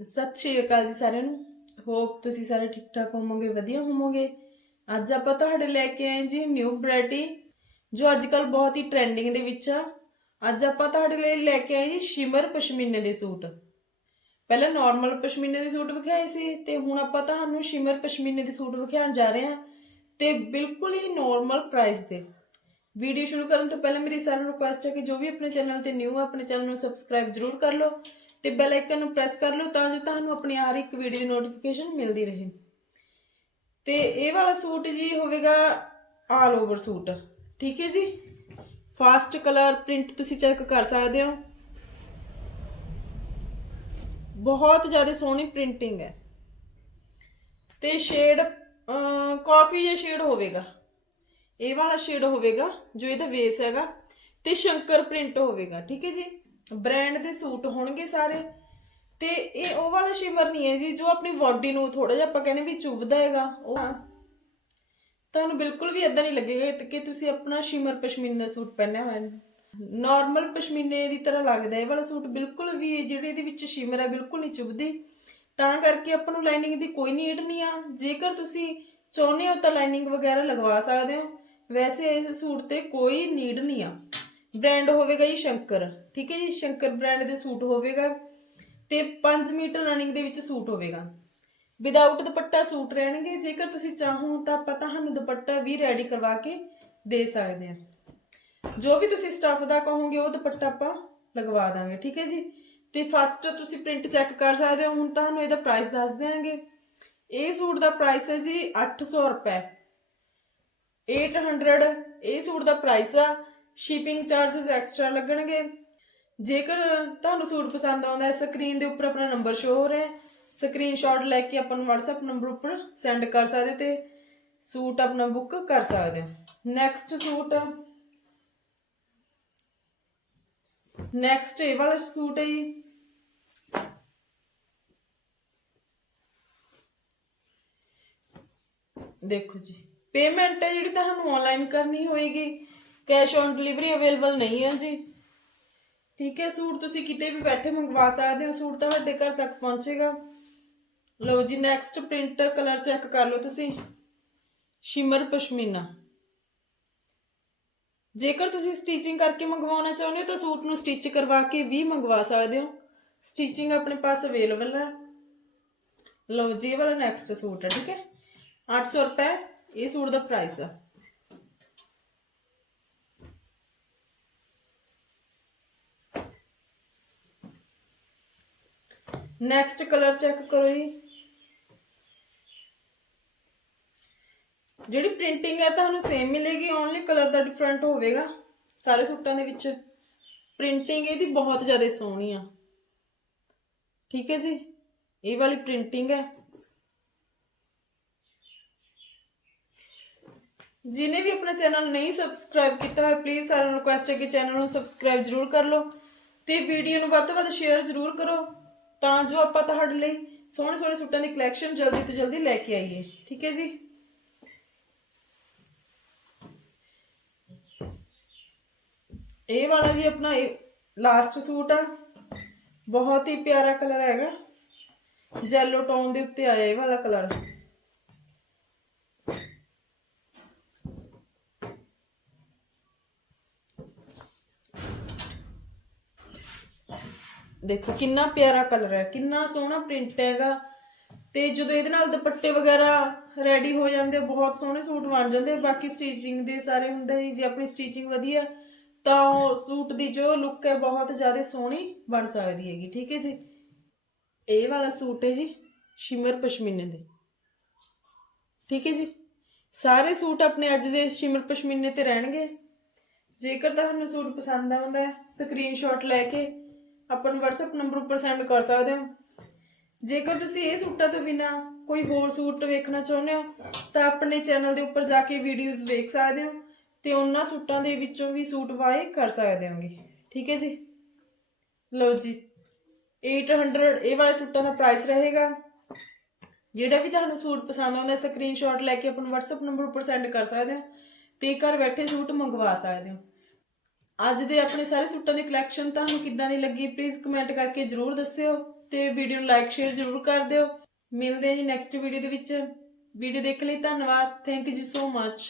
ਸਤਿ ਸ਼੍ਰੀ ਅਕਾਲ ਜੀ ਸਾਰਿਆਂ ਨੂੰ। ਹੋਪ ਤੁਸੀਂ ਸਾਰੇ ਠੀਕ ਠਾਕ ਹੋਵੋਗੇ, ਵਧੀਆ ਹੋਵੋਗੇ। ਅੱਜ ਆਪਾਂ ਤੁਹਾਡੇ ਲੈ ਕੇ ਆਏ ਜੀ ਨਿਊ ਵੈਰਾਈਟੀ ਜੋ ਅੱਜ ਕੱਲ ਬਹੁਤ ਹੀ ਟ੍ਰੈਂਡਿੰਗ ਦੇ ਵਿੱਚ ਆ। ਅੱਜ ਆਪਾਂ ਤੁਹਾਡੇ ਲਈ ਲੈ ਕੇ ਆਏ ਜੀ ਸ਼ਿਮਰ ਪਸ਼ਮੀਨੇ ਦੇ ਸੂਟ। ਪਹਿਲਾਂ ਨਾਰਮਲ ਪਸ਼ਮੀਨੇ ਦੇ ਸੂਟ ਵਿਖਾਏ ਸੀ ਤੇ ਹੁਣ ਆਪਾਂ ਤੁਹਾਨੂੰ ਸ਼ਿਮਰ ਪਸ਼ਮੀਨੇ ਦੇ ਸੂਟ ਵਿਖਾਉਣ ਜਾ ਰਹੇ ਹਾਂ ਤੇ ਬਿਲਕੁਲ ਹੀ ਨਾਰਮਲ ਪ੍ਰਾਈਸ ਤੇ। ਵੀਡੀਓ ਸ਼ੁਰੂ ਕਰਨ ਤੋਂ ਪਹਿਲਾਂ ਮੇਰੀ ਸਾਰਿਆਂ ਨੂੰ ਰਿਕੁਐਸਟ ਹੈ ਕਿ ਜੋ ਵੀ ਆਪਣੇ ਚੈਨਲ ਤੇ ਨਿਊ ਹੈ ਆਪਣੇ ਚੈਨਲ ਨੂੰ ਸਬਸਕ੍ਰਾਈਬ ਜਰੂਰ ਕਰ ਲਓ। ਤੇ ਬੈਲ ਆਈਕਨ ਨੂੰ ਪ੍ਰੈਸ ਕਰ ਲਓ ਤਾਂ ਜੋ ਤੁਹਾਨੂੰ ਆਪਣੀ ਹਰ ਇੱਕ ਵੀਡੀਓ ਦੀ ਨੋਟੀਫਿਕੇਸ਼ਨ ਮਿਲਦੀ ਰਹੇ। ਤੇ ਇਹ ਵਾਲਾ ਸੂਟ ਜੀ ਹੋਵੇਗਾ ਆਲ ਓਵਰ ਸੂਟ। ਠੀਕ ਹੈ ਜੀ? ਫਾਸਟ ਕਲਰ ਪ੍ਰਿੰਟ ਤੁਸੀਂ ਚੈੱਕ ਕਰ ਸਕਦੇ ਹੋ। ਬਹੁਤ ਜ਼ਿਆਦਾ ਸੋਹਣੀ ਪ੍ਰਿੰਟਿੰਗ ਹੈ। ਤੇ ਸ਼ੇਡ ਕਾਫੀ ਜਿਹਾ ਸ਼ੇਡ ਹੋਵੇਗਾ। ਇਹ ਵਾਲਾ ਸ਼ੇਡ ਹੋਵੇਗਾ ਜੋ ਇਹਦਾ ਬੇਸ ਹੈਗਾ। ਤੇ ਸ਼ੰਕਰ ਪ੍ਰਿੰਟ ਹੋਵੇਗਾ। ਠੀਕ ਹੈ ਜੀ? ਬ੍ਰਾਂਡ ਦੇ ਸੂਟ ਹੋਣਗੇ ਸਾਰੇ। ਤੇ ਇਹ ਉਹ ਵਾਲਾ ਸ਼ਿਮਰ ਨਹੀਂ ਹੈ ਜੀ, ਜੋ ਆਪਣੀ ਬਾਡੀ ਨੂੰ ਥੋੜਾ ਜਿਹਾ ਆਪਾਂ ਕਹਿੰਦੇ ਵੀ ਚੁਭਦਾ ਹੈਗਾ, ਉਹ ਤੁਹਾਨੂੰ ਬਿਲਕੁਲ ਵੀ ਇਦਾਂ ਨਹੀਂ ਲੱਗੇਗਾ ਕਿ ਤੁਸੀਂ ਆਪਣਾ ਸ਼ਿਮਰ ਪਸ਼ਮੀਨਾ ਸੂਟ ਪਹਿਨਿਆ ਹੋਇਆ। ਹੈ ਨਾਰਮਲ ਪਸ਼ਮੀਨੇ ਦੀ ਤਰ੍ਹਾਂ ਲੱਗਦਾ ਇਹ ਵਾਲਾ ਸੂਟ ਬਿਲਕੁਲ ਵੀ ਜਿਹੜੀ ਇਹਦੇ ਵਿੱਚ ਸ਼ਿਮਰ ਹੈ, ਬਿਲਕੁਲ ਨਹੀਂ ਚੁਭਦੀ। ਤਾਂ ਕਰਕੇ ਆਪਾਂ ਨੂੰ ਲਾਈਨਿੰਗ ਦੀ ਕੋਈ ਨੀਡ ਨਹੀਂ ਆ। ਜੇਕਰ ਤੁਸੀਂ ਚਾਹੁੰਦੇ ਹੋ ਤਾਂ ਲਾਈਨਿੰਗ ਵਗੈਰਾ ਲਗਵਾ ਸਕਦੇ ਹੋ। ਵੈਸੇ ਇਸ ਸੂਟ ਤੇ ਕੋਈ ਨੀਡ ਨਹੀਂ ਆ। ਬ੍ਰਾਂਡ ਹੋਵੇਗਾ ਜੀ ਸ਼ੰਕਰ, ਠੀਕ ਹੈ ਜੀ? ਸ਼ੰਕਰ ਬ੍ਰਾਂਡ ਦੇ ਸੂਟ ਹੋਵੇਗਾ ਤੇ 5 ਮੀਟਰ ਰਨਿੰਗ ਦੇ ਵਿੱਚ ਸੂਟ ਹੋਵੇਗਾ। ਵਿਦਆਊਟ ਦੁਪੱਟਾ ਸੂਟ ਰਹਿਣਗੇ, ਜੇਕਰ ਤੁਸੀਂ ਚਾਹੋ ਤਾਂ ਆਪਾਂ ਤੁਹਾਨੂੰ ਦੁਪੱਟਾ ਵੀ ਰੈਡੀ ਕਰਵਾ ਕੇ ਦੇ ਸਕਦੇ ਹਾਂ। ਜੋ ਵੀ ਤੁਸੀਂ ਸਟੱਫ ਦਾ ਕਹੋਗੇ, ਉਹ ਦੁਪੱਟਾ ਆਪਾਂ ਲਗਵਾ ਦਾਂਗੇ, ਠੀਕ ਹੈ ਜੀ? ਤੇ ਫਸਟ ਤੁਸੀਂ ਪ੍ਰਿੰਟ ਚੈੱਕ ਕਰ ਸਕਦੇ ਹੋ, ਹੁਣ ਤੁਹਾਨੂੰ ਇਹਦਾ ਪ੍ਰਾਈਸ ਦੱਸ ਦਿਆਂਗੇ। ਇਹ ਸੂਟ ਦਾ ਪ੍ਰਾਈਸ ਹੈ ਜੀ 800 ਰੁਪਏ। 800 ਇਹ ਸੂਟ ਦਾ ਪ੍ਰਾਈਸ ਆ ਸ਼ਿਪਿੰਗ ਚਾਰजेस ਐਕਸਟਰਾ ਲੱਗਣਗੇ। ਜੇਕਰ ਤੁਹਾਨੂੰ ਸੂਟ ਪਸੰਦ ਆਉਂਦਾ ਹੈ, ਸਕਰੀਨ ਦੇ ਉੱਪਰ ਆਪਣਾ ਨੰਬਰ ਸ਼ੋ ਹੋ ਰਿਹਾ ਹੈ। ਸਕਰੀਨਸ਼ਾਟ ਲੈ ਕੇ ਆਪਾਂ ਨੂੰ WhatsApp ਨੰਬਰ ਉੱਪਰ ਸੈਂਡ ਕਰ ਸਕਦੇ ਤੇ ਸੂਟ ਆਪਣਾ ਬੁੱਕ ਕਰ ਸਕਦੇ ਹੋ। ਨੈਕਸਟ ਸੂਟ ਨੈਕਸਟ ਇਹ ਵਾਲਾ ਸੂਟ ਹੈ ਦੇਖੋ ਜੀ ਪੇਮੈਂਟ ਹੈ ਜਿਹੜੀ ਤੁਹਾਨੂੰ ਆਨਲਾਈਨ ਕਰਨੀ ਹੋਏਗੀ। ਕੈਸ਼ ਔਨ ਡਿਲੀਵਰੀ ਅਵੇਲੇਬਲ ਨਹੀਂ ਹੈ ਜੀ। ਠੀਕ ਹੈ, ਸੂਟ ਤੁਸੀਂ ਕਿਤੇ ਵੀ ਬੈਠੇ ਮੰਗਵਾ ਸਕਦੇ ਹੋ, ਸੂਟ ਤੁਹਾਡੇ ਘਰ ਤੱਕ ਪਹੁੰਚੇਗਾ। ਲਓ ਜੀ ਨੈਕਸਟ ਪ੍ਰਿੰਟ ਕਲਰ ਚੈੱਕ ਕਰ ਲਓ ਤੁਸੀਂ। ਸ਼ਿਮਰ ਪਸ਼ਮੀਨਾ। ਜੇਕਰ ਤੁਸੀਂ ਸਟਿਚਿੰਗ ਕਰਕੇ ਮੰਗਵਾਉਣਾ ਚਾਹੁੰਦੇ ਹੋ, ਤਾਂ ਸੂਟ ਨੂੰ ਸਟਿਚ ਕਰਵਾ ਕੇ ਵੀ ਮੰਗਵਾ ਸਕਦੇ ਹੋ। ਸਟਿਚਿੰਗ ਆਪਣੇ ਪਾਸ ਅਵੇਲੇਬਲ ਹੈ। ਲਓ ਜੀ, ਇਹ ਵਾਲਾ ਨੈਕਸਟ ਸੂਟ ਹੈ, ਠੀਕ ਹੈ। 800 ਰੁਪਏ, ਇਹ ਸੂਟ ਦਾ ਪ੍ਰਾਈਸ ਆ ਨੈਕਸਟ ਕਲਰ ਚੈੱਕ ਕਰੋ ਜੀ। ਜਿਹੜੀ ਪ੍ਰਿੰਟਿੰਗ ਹੈ ਤੁਹਾਨੂੰ ਸੇਮ ਮਿਲੇਗੀ ਓਨਲੀ ਕਲਰ ਦਾ ਡਿਫਰੈਂਟ ਹੋਵੇਗਾ। ਸਾਰੇ ਸੂਟਾਂ ਦੇ ਵਿੱਚ ਪ੍ਰਿੰਟਿੰਗ ਇਹਦੀ ਬਹੁਤ ਜ਼ਿਆਦਾ ਸੋਹਣੀ ਆ। ਠੀਕ ਹੈ ਜੀ? ਇਹ ਵਾਲੀ ਪ੍ਰਿੰਟਿੰਗ ਹੈ। ਜਿਨੇ ਵੀ ਆਪਣਾ ਚੈਨਲ ਨਹੀਂ ਸਬਸਕ੍ਰਾਈਬ ਕੀਤਾ ਹੋਇਆ ਪਲੀਜ਼ ਸਾਰਿਆਂ ਨੂੰ ਰਿਕੁਐਸਟ ਹੈ ਕਿ ਚੈਨਲ ਨੂੰ ਸਬਸਕ੍ਰਾਈਬ ਜ਼ਰੂਰ ਕਰ ਲਓ ਤੇ ਵੀਡੀਓ ਨੂੰ ਵੱਧ ਤੋਂ ਵੱਧ ਸ਼ੇਅਰ ਜ਼ਰੂਰ ਕਰੋ। ਤਾਂ ਜੋ ਆਪਾਂ ਤੁਹਾਡੇ ਲਈ ਸੋਹਣੇ ਸੋਹਣੇ ਸੂਟਾਂ ਦੀ ਕਲੈਕਸ਼ਨ ਜਲਦੀ ਤੋਂ ਜਲਦੀ ਲੈ ਕੇ ਆਈਏ। ਠੀਕ ਹੈ ਜੀ? ਇਹ ਵਾਲਾ ਵੀ ਆਪਣਾ ਲਾਸਟ ਸੂਟ ਆ। ਬਹੁਤ ਹੀ ਪਿਆਰਾ ਕਲਰ ਹੈਗਾ। ਜੈਲੋ ਟੋਨ ਦੇ ਉੱਤੇ ਆਇਆ ਇਹ ਵਾਲਾ ਕਲਰ ਦੇਖੋ ਕਿੰਨਾ ਪਿਆਰਾ ਕਲਰ ਹੈ, ਕਿੰਨਾ ਸੋਹਣਾ ਪ੍ਰਿੰਟ ਹੈਗਾ। ਤੇ ਜਦੋਂ ਇਹਦੇ ਨਾਲ ਦੁਪੱਟੇ ਵਗੈਰਾ ਰੈਡੀ ਹੋ ਜਾਂਦੇ, ਬਹੁਤ ਸੋਹਣੇ ਸੂਟ ਬਣ ਜਾਂਦੇ। ਬਾਕੀ ਸਟੀਚਿੰਗ ਦੇ ਸਾਰੇ ਹੁੰਦੇ ਜੀ ਜੇ ਆਪਣੀ ਸਟੀਚਿੰਗ ਵਧੀਆ, ਤਾਂ ਉਹ ਸੂਟ ਦੀ ਜੋ ਲੁੱਕ ਹੈ, ਬਹੁਤ ਜ਼ਿਆਦਾ ਸੋਹਣੀ ਬਣ ਸਕਦੀ ਹੈਗੀ, ਠੀਕ ਹੈ ਜੀ? ਇਹ ਵਾਲਾ ਸੂਟ ਹੈ ਜੀ, ਸ਼ਿਮਰ ਪਸ਼ਮੀਨੇ ਦੇ। ਠੀਕ ਹੈ ਜੀ? ਸਾਰੇ ਸੂਟ ਆਪਣੇ ਅੱਜ ਦੇ ਸ਼ਿਮਰ ਪਸ਼ਮੀਨੇ ਤੇ ਰਹਿਣਗੇ। ਜੇਕਰ ਤੁਹਾਨੂੰ ਸੂਟ ਪਸੰਦ ਆਉਂਦਾ ਹੈ ਸਕਰੀਨਸ਼ਾਟ ਲੈ ਕੇ ਆਪਾਂ ਨੂੰ WhatsApp ਨੰਬਰ ਉੱਪਰ ਸੈਂਡ ਕਰ ਸਕਦੇ ਹੋ। ਜੇਕਰ ਤੁਸੀਂ ਇਹ ਸੂਟਾਂ ਤੋਂ ਬਿਨਾ ਕੋਈ ਹੋਰ ਸੂਟ ਵੇਖਣਾ ਚਾਹੁੰਦੇ ਹੋ, ਤਾਂ ਆਪਣੇ ਚੈਨਲ ਦੇ ਉੱਪਰ ਜਾ ਕੇ ਵੀਡੀਓਜ਼ ਵੇਖ ਸਕਦੇ ਹੋ ਤੇ ਉਹਨਾਂ ਸੂਟਾਂ ਦੇ ਵਿੱਚੋਂ ਵੀ ਸੂਟ ਬਾਏ ਕਰ ਸਕਦੇ ਹੋਗੇ। ਠੀਕ ਹੈ ਜੀ? ਲਓ ਜੀ 800 ਇਹ ਵਾਲੇ ਸੂਟਾਂ ਦਾ ਪ੍ਰਾਈਸ ਰਹੇਗਾ। ਜਿਹੜਾ ਵੀ ਤੁਹਾਨੂੰ ਸੂਟ ਪਸੰਦ ਆਉਂਦਾ ਸਕਰੀਨਸ਼ਾਟ ਲੈ ਕੇ ਆਪਾਂ ਨੂੰ WhatsApp ਨੰਬਰ ਉੱਪਰ ਸੈਂਡ ਕਰ ਸਕਦੇ ਹੋ ਤੇ ਘਰ ਬੈਠੇ ਸੂਟ ਮੰਗਵਾ ਸਕਦੇ ਹੋ। ਅੱਜ ਦੇ ਆਪਣੇ ਸਾਰੇ ਸੂਟਾਂ ਦੀ ਕਲੈਕਸ਼ਨ ਤੁਹਾਨੂੰ ਕਿੱਦਾਂ ਦੀ ਲੱਗੀ ਪਲੀਜ਼ ਕਮੈਂਟ ਕਰਕੇ ਜਰੂਰ ਦੱਸਿਓ ਤੇ ਵੀਡੀਓ ਨੂੰ ਲਾਈਕ ਸ਼ੇਅਰ ਜ਼ਰੂਰ ਕਰ ਦਿਓ। ਮਿਲਦੇ ਹਾਂ ਜੀ ਨੈਕਸਟ ਵੀਡੀਓ ਦੇ ਵਿੱਚ। ਵੀਡੀਓ ਦੇਖਣ ਲਈ, ਧੰਨਵਾਦ। Thank you so much